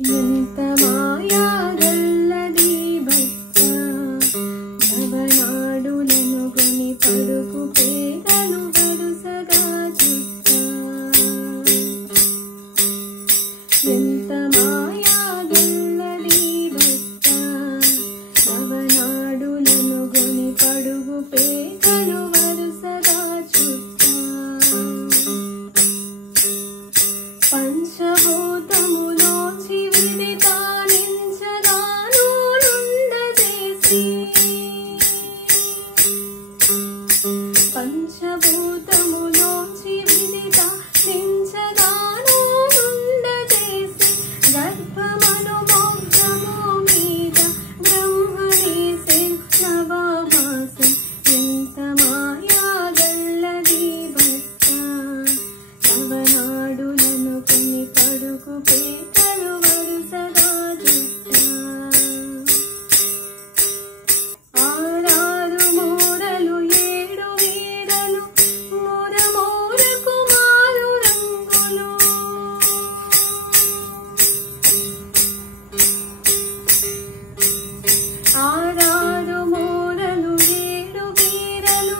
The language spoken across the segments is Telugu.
ఎంత మాయాగల్లది భక్త భవనాడులను కొని పడుకు పేదలు వరుసగా చుట్ట ఎంత మాయాగల్లది భక్త భవనాడులను కొని పడుగు పేదలు వరుసగా చుట్ట పంచభూతములోంచి విదితానించగాను నుండజేసి పంచభూతములోంచి విదితానించగాను నుండజేసి గర్భమను మోక్షము మీద బ్రహ్మదేశే నవమాసం ఎంత మాయాగల్లది భక్త నవనాడులను కొని పడుకు పేదలు వరుసగా చుట్ట ఆరారు మూరలు ఏడు వీరలు మూరమూరకు మారు రంగులు ఆరారు మూరలు ఏడు వీరలు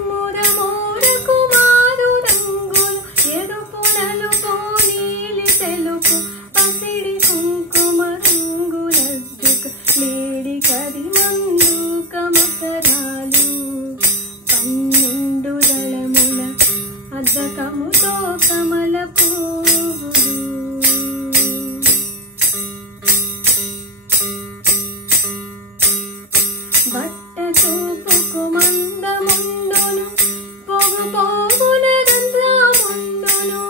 మూరమూరకు మారు రంగులు ఎరుపు నలుపు నీలి తెలుపు పసిడి కుంకుమ రంగులద్దుక లేడి కరిమందు కమకరాలు 12 దళముల అద్దకముతో కమల పువ్వులు బట్ట చూపుకు మందముండును పొగు పోగుల రంధ్రముండును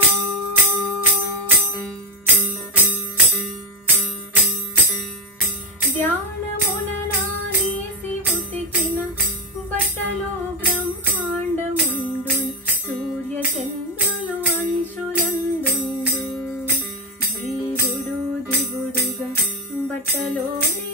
ధ్యానమున నానేసి ఉతికిన బట్టలో బ్రహ్మాండముండును సూర్య చంద్రులు అంచులందుండు జీవుడు దిగుడుగా బట్టలోని